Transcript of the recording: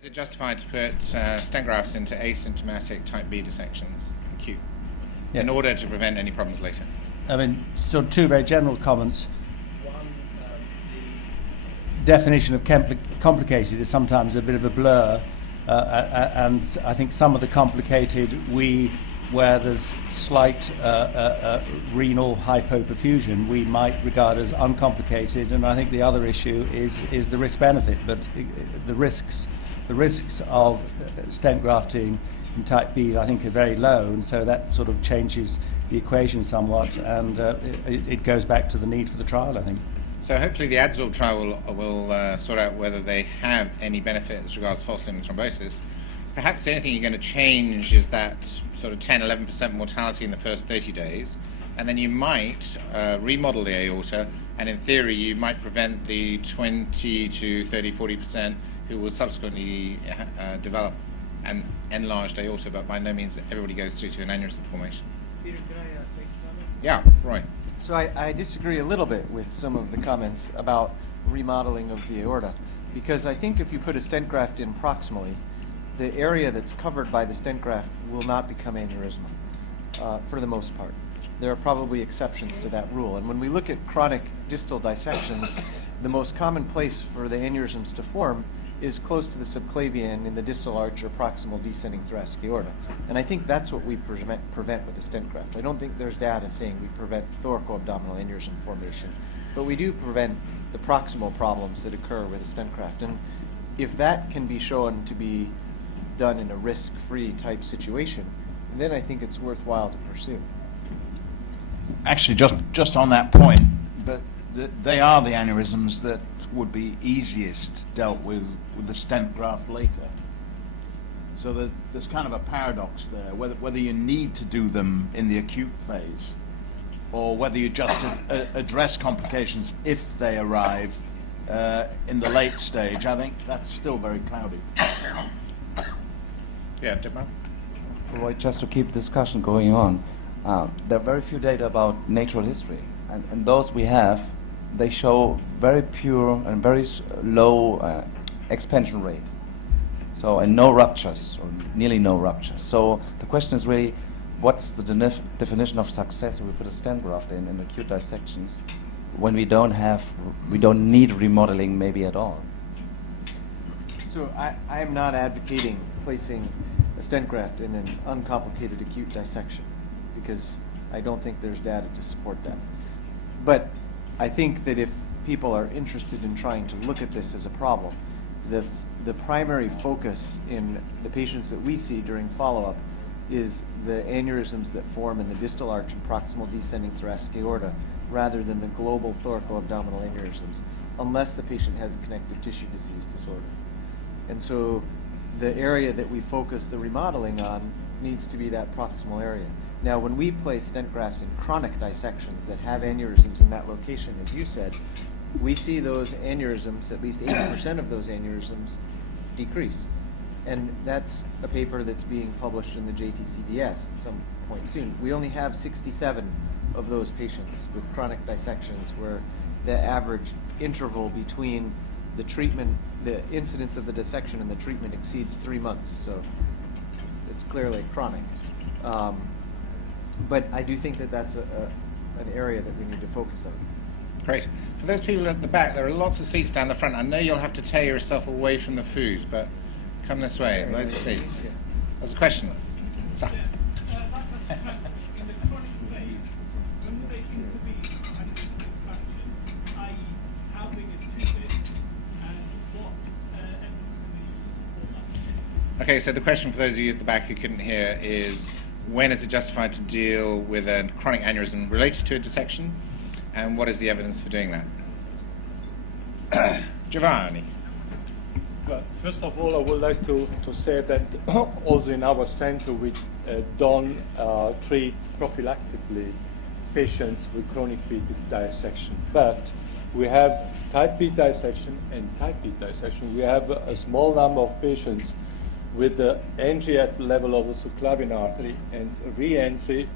Is it justified to put stent grafts into asymptomatic type B dissections, acute, in order to prevent any problems later? I mean, so two very general comments. One, the definition of complicated is sometimes a bit of a blur, and I think some of the complicated where there's slight renal hypoperfusion, we might regard as uncomplicated, and I think the other issue is the risk-benefit. But the risks of stent grafting in type B, I think, are very low, and so that sort of changes the equation somewhat, and it goes back to the need for the trial, I think. So hopefully the ADSORB trial will sort out whether they have any benefit as regards false limb thrombosis. Perhaps the only thing you're going to change is that sort of 10-11% mortality in the first 30 days, and then you might remodel the aorta, and in theory you might prevent the 20 to 30-40% who will subsequently develop an enlarged aorta, but by no means everybody goes through to an aneurysm formation. Peter, can I make a comment? Yeah, right. So I disagree a little bit with some of the comments about remodeling of the aorta, because I think if you put a stent graft in proximally, the area that's covered by the stent graft will not become aneurysmal, for the most part. There are probably exceptions to that rule. And when we look at chronic distal dissections, the most common place for the aneurysms to form is close to the subclavian in the distal arch or proximal descending thoracic aorta. And I think that's what we prevent with the stent graft. I don't think there's data saying we prevent thoracoabdominal aneurysm formation, but we do prevent the proximal problems that occur with a stent graft. And if that can be shown to be done in a risk-free type situation, then I think it's worthwhile to pursue. Actually, just on that point, but they are the aneurysms that would be easiest dealt with the stent graft later. So there's kind of a paradox there, whether you need to do them in the acute phase, or whether you just address complications if they arrive in the late stage. I think that's still very cloudy. Yeah, Dietmar? Well, just to keep discussion going on, there are very few data about natural history, and those we have, they show very pure and very low expansion rate. So, and no ruptures, or nearly no ruptures. So the question is really, what's the definition of success when we put a stent graft in acute dissections when we don't need remodeling maybe at all? So I am not advocating placing a stent graft in an uncomplicated acute dissection, because I don't think there's data to support that. But I think that if people are interested in trying to look at this as a problem, the primary focus in the patients that we see during follow-up is the aneurysms that form in the distal arch and proximal descending thoracic aorta, rather than the global thoracoabdominal aneurysms, unless the patient has connective tissue disease disorder. And so the area that we focus the remodeling on needs to be that proximal area. Now, when we place stent grafts in chronic dissections that have aneurysms in that location, as you said, we see those aneurysms, at least 80% of those aneurysms, decrease. And that's a paper that's being published in the JTCDS at some point soon. We only have 67 of those patients with chronic dissections where the average interval between the treatment, the incidence of the dissection and the treatment exceeds 3 months, so it's clearly chronic. But I do think that that's an area that we need to focus on. Great. For those people at the back, there are lots of seats down the front. I know you'll have to tear yourself away from the food, but come this way, loads of seats. There's a question. Sir. In the chronic phase, when they seem to be aneurysm expansion, i.e. how big is too big, and what evidence can they use to support that? Okay, so the question for those of you at the back who couldn't hear is, when is it justified to deal with a chronic aneurysm related to a dissection, and what is the evidence for doing that? Giovanni. Well, first of all, I would like to say that also in our center we don't treat prophylactically patients with chronic B dissection, but we have type B dissection and type B dissection. We have a small number of patients with the entry at the level of the subclavian artery and re-entry